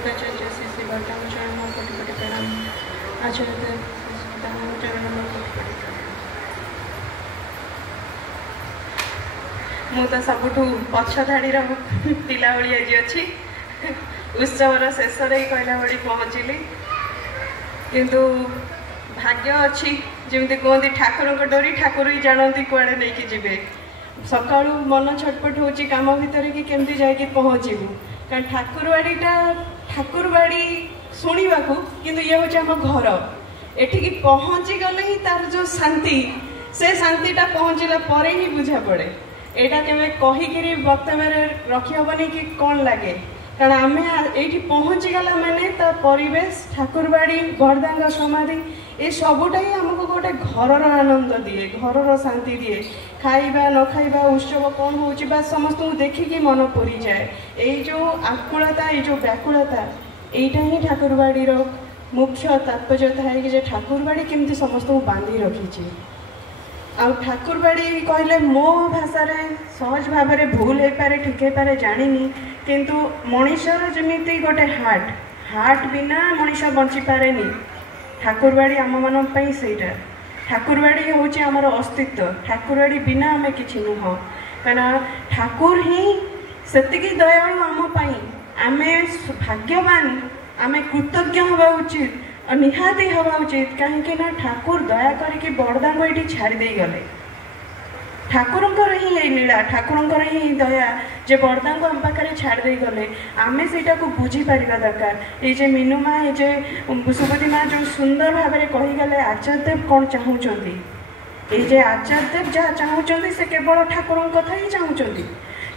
योगाचार्य श्री श्री वर्तमान चरण में कोटि कोटि प्रणाम। आचार्य चरण में कोटि कोटि प्रणाम। मु तो सबुठ पछ धाड़ी पिला भाई आज अच्छी उत्सवर शेष कहला भाई पहुँचली किंतु भाग्य अच्छी जमी कहते ठाकुर डोरी ठाकुर ही जानती कुआड़े नहीं जीवे सका मन छटपट हो कम भितर कि केमती जाकि पहुँचू कारण ठाकुरबाड़ीटा ठाकुरबाड़ी शुणा किंतु ये हूँ आम घर एठिकी पहुँची गले ही तार जो शांति से शांतिटा पहुँचला पर ही बुझा पड़े यहाँ के कहीकि वक्तव्य रखी हेनी कि कौन लगे कारण आम ये पहुँचीगला माने परिवेश ठाकुरबाड़ी बरदांग समाधि ये सबुटा ही आमको गोटे घर आनंद दिए घर शांति दिए खाइबा न खाइबा उत्सव कौन हो समस्त देखिकी मन पूरी जाए ये जो आकुलता ये जो व्याकुलता यहीटा ही ठाकुरबाड़ी मुख्य तात्पर्य थाए कि ठाकुरबाड़ी केमती समस्त को बांधी रखी आ ठाकुरबाड़ी कहले मो भाषा सहज भाव में भूल हो पारे ठीक हो पारे जानी किंतु मनीषर जमी गोटे हार्ट बिना मनीष बंची पारे ठाकुरबाड़ी आम मान सहीटा ठाकुरबाड़ी हूँ आमर अस्तित्व ठाकुरबाड़ी बिना आम कि नुह कारण ठाकुर ही सेतिकी दयालु आम आम भाग्यवान आम कृतज्ञ हवा उचित निहाती हवा उचित कहीं ठाकुर दया करके बरदांग ये छाड़ी गले ठाकुर ही ये लीला ठाकुर ही दया जे बरदांग आम पाखे छाड़ी गले आमे सेटा को बुझी पारिबा दरकार ये जे मीनू माँ ये जे सुबुद्धि माँ जो सुंदर भाव में कहीगले आचार्यदेव कौन चाहूँगी ये जे आचार्यदेव जहाँ चाहूँगी से केवल ठाकुर कथा ही चाहूँगी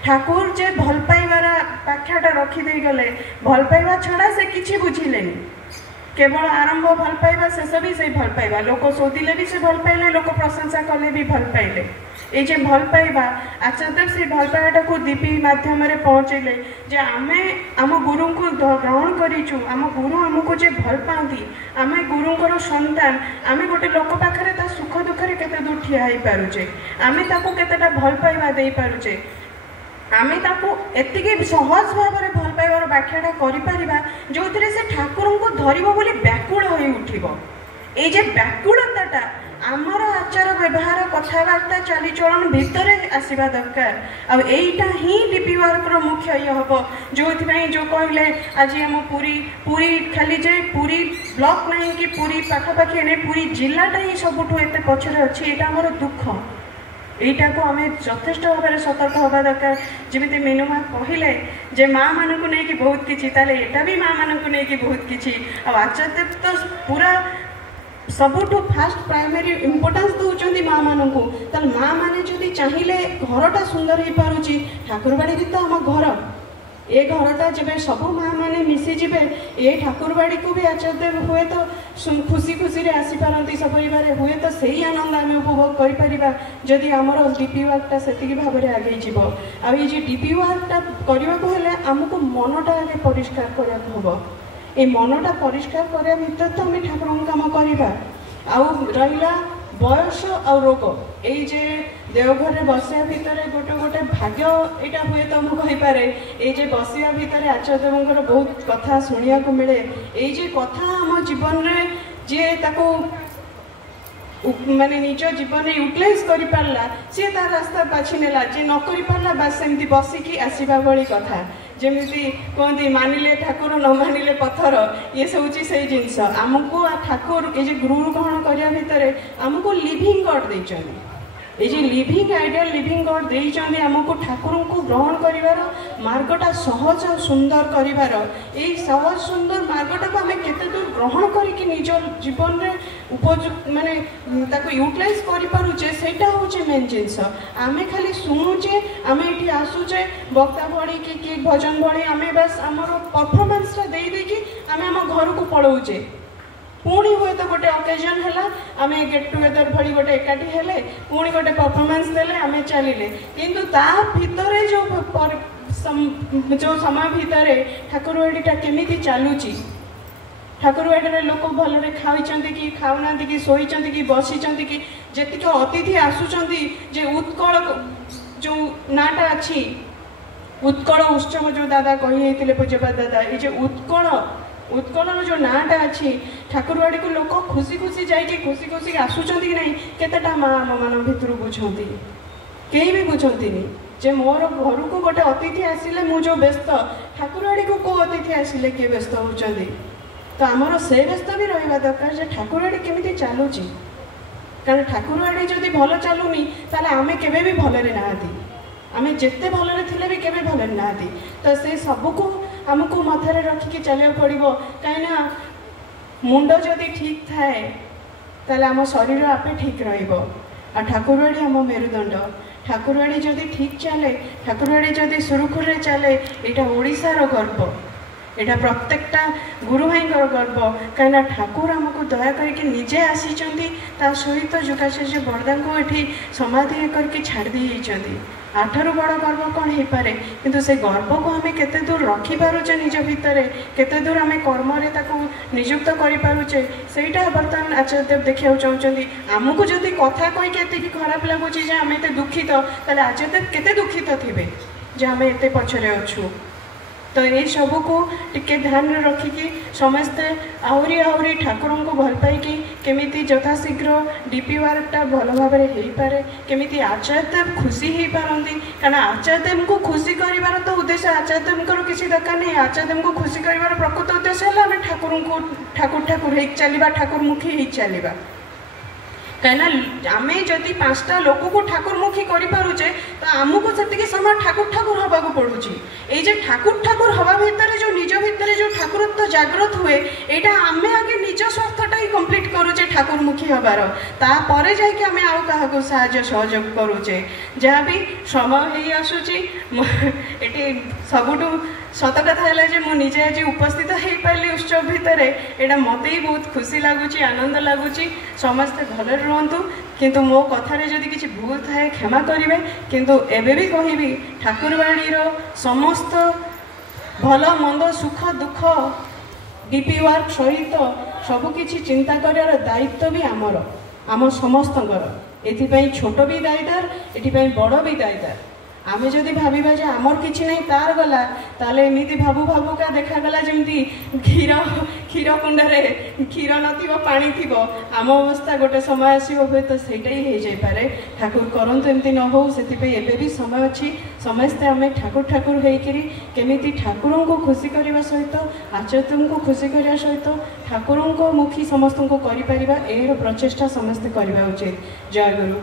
ठाकुर जे भल पाइबार व्याख्याटा रखीदे गले भल पाइबा छड़ा से किसी बुझिले केवल आरंभ भल पाइबा शेष भी से भल पाइबा लोक शोधिले भी से भल पाइले लोक प्रशंसा कले भी भल पाइले ये जे भल पाइबा आचार्य से भल पाइबाटा को दीपी माध्यम पहुँचेले जे आमे आम गुरु को ग्रहण करूँ आम गुरु आमको जे भल पाती आम गुरुंर संतान आम गोटे लोक पाखे सुख दुखे केते दूर ठिया हो पारुचे आम केतेटा भल पाइबा दे पारुचे आमे ताको एतिके सहज भाव में भल पाइबार व्याख्याटा करिपारिबा जो थिरे से ठाकुर को धरिबो बोली व्याकुल होई उठिबो ए जे व्याकुलताटा आमर आचार व्यवहार कथबार्ता चालीचलन भितर आसवा दरकार आईटा ही डीपी वर्कर मुख्य ये हम जो जो कहले आज आम पूरी पूरी खाली जे पूरी ब्लॉक नहीं कि पूरी पाखापाखि नहीं पूरी जिलाटा ही सबुठ एत पछरे अच्छी यहाँ आमर दुख यहीटा को आम यथेष भाव में सतर्क हवा दरकार जमी मीनू माँ कहले जे माँ मान को लेकिन बहुत किसी यहाँ भी माँ मान को लेकिन बहुत किसी आचार्य तो पूरा सबुठू फास्ट प्राइमरी इम्पोर्टान्स दौरान माँ मान को माँ मैंने जदि चाहिए घरटा सुंदर हो पारुची ठाकुरबाड़ी भी तो आम घर ये घरटा जब सब माँ मैंने मिसीजे ये ठाकुरबाड़ी को भी आचार्य हुए तो खुशी खुशी आसीपारती सपरिवार हुए तो सही आनंद आम उपभोग करी आमर डीपी वर्कटा से भाव में आगे आई डीपी वर्कटा करने को हेले आमको मनटा आगे परिष्कार करने ये मनटा परिष्कार करने भितर तो आम ठाकुर काम करवा रहा बयस आ रोग ये देवघर बसिया भितर गोटे गोटे भाग्य यहाँ हुए तो मुझे कहीपे ये बसिया भितर आचार्यदेवर बहुत कथा शुणा को मिले ये कथा आम जीवन में जी माने निज जीवन में यूटिलाइज कर पारला सी तार रास्ता बाछि नेला जे न करि पारला बस सेमती बसिकी आसीबा भली कथा जेमती कहते मानिले ठाकुर न मानिले पत्थर ये सब से जिनस आमको ठाकुर ये गुरु ग्रहण करने भितर आमको लिविंग गॉड देइछन ये लिविंग आइडियल लिविंग गॉड देइछन आमको ठाकुर को ग्रहण करिवार मार्गटा सहज और सुंदर करिवार ये सहज सुंदर मार्गटा को आम केते दूर ग्रहण करके निज जीवन में उपयुक्त माने ताको यूटिलाइज करि पारुचे सेटा होचे मेन जिनस आमे खाली शुणुचे आमे एठी आसुचे वक्ता भणी कि भजन भणी आमे बस आमर परफॉर्मेंसटा दे देकी आमे आम घर को पळौचे पुणी हुए तो गोटे ओकेजन है आम गेट टुगेदर भली गोटे एकाठी हेले पुणी गोटे परफॉर्मेंस देले आम चलिले किंतु ता भितर जो समय भितर ठाकुरबाड़ीटा केमिति चलुची ठाकुरबाड़ी लोक भलरे खाई कि खाऊना कि शोई कि बसी कि जेतिक अतिथि आसुचंती जे उत्कल जो नाटा अच्छी उत्कल उत्सव जो दादा कही पूज्यपाद दादा ये उत्कल उत्कलर जो नाटा अच्छी ठाकुरवाड़ी को लोक खुशी खुशी जाइए खुशी खुशी आसुँच कि नहीं केतेटा माँ आम मान भर बुझती कहीं भी बुझती जे मोर घर को गोटे अतिथि आसिले मु जो व्यस्त ठाकुरवाड़ी को अतिथि आसिले किए व्यस्त होती तो आमर से व्यस्त भी रहा दरकार जे ठाकुरवाड़ी केमी चलुची कारण ठाकुरवाड़ी जदि भल चलुनी ताले आमे केबे भी भलरे नाहती आमे जेते भलरे थिले भी केबे भलरे नाहती तो से सबको आमको मथारे रखिकी चलिया पड़िबो काइना मुंड जदि ठीक थाए ताले आम शरीर आपे ठीक रहिबो आ ठाकुरवाड़ी आम मेरुदंड ठाकुरवाड़ी जदि ठीक चले ठाकुरवाड़ी जदि सुरुखुरे चले यहाँ ओडिशार गर्व यहाँ प्रत्येकटा गुरु भाई गर्व कहीं ठाकुर आमको दया करके निजे आसी सहित जुगाचार्य बरदा को ये समाधि करके छाड़ दी आठर बड़ गर्व कौन हो पारे किंतु से गर्व को आम केते दूर रखिपारुचे निज भितर केते दूर आम कर्म नियुक्त करें सेटा बर्तमान आचार्यदेव देखा चाहते आमको जदि कथा कहीकि खराब लगुच आम एत दुखित ताले आचार्यदेव केते दुखित थे जे आम एत पछरे अच्छू तो ये सब को टिके ध्यान रखिकी समस्ते आहरी आहरी ठाकुर को भल पाई केमिति यथाशीघ्र डीपी वर्कटा भल भाव में हो पारे केमिति आचार्यदेव खुशी हो पारती कारण आचार्यदेव को खुशी कर तो उद्देश्य आचार्यदेव किसी दरकार नहीं आचार्यदेव को खुशी कर प्रकृत उद्देश्य है आम ठाकुर को ठाकुर ठाकुर हो चलवा ठाकुरमुखी हो चलवा कहीं आम जदि 5टा लोक को ठाकुरमुखी करें तो आमको से समय ठाकुर ठाकुर हवा पड़ुची ये ठाकुर ठाकुर हवा भितर जो निज भितर जो ठाकुरत्व जागृत हुए यहाँ आम आगे निज स्वार्थटा ही कम्प्लीट करुचे ठाकुरमुखी हबार तापर जाकि आम आउ क्या साहाय्य सहयोग करुचे जहाँ भी समय हो आसूची ये सबुठू सत कथा है मुझे निजे आज उपस्थित हो पारि उत्सव भितर यहाँ मत ही बहुत खुशी लगुच आनंद लगुच समस्ते भले रुहतु किंतु मो कथार जदि किसी भूल थाए क्षमा करेंगे किंतु एबे भी कहबी ठाकुरवाड़ी समस्त भल मंद सुख दुख डीपी वर्क सहित सबकि चिंता कर दायित्व भी आमर आम समस्तଙ୍କର एथिपाई छोट भी दायदार एथिपाई बड़ भी दायदार आमे जदि भाविबा जे आमर किछि नहीं तार गला ताले एमिति भाबु भाबु का देखागला जमती क्षीर क्षीर कुंडरे क्षीर नथिबो पानी थिबो आम अवस्था गोटे समय आसीबो हुए तो सेटा ही हो जाय पारे ठाकुर करंतु एमती न हो सेति एबे भी समय अच्छी समस्ते आमे ठाकुर ठाकुर होइकरी केमिति ठाकुरों को खुशी करबा सहित आचार्यों को खुशी करबा सहित ठाकुरों को मुखी समस्त को करि परिबा एर प्रचेष्टा समस्त करबा उचित। जय गुरु।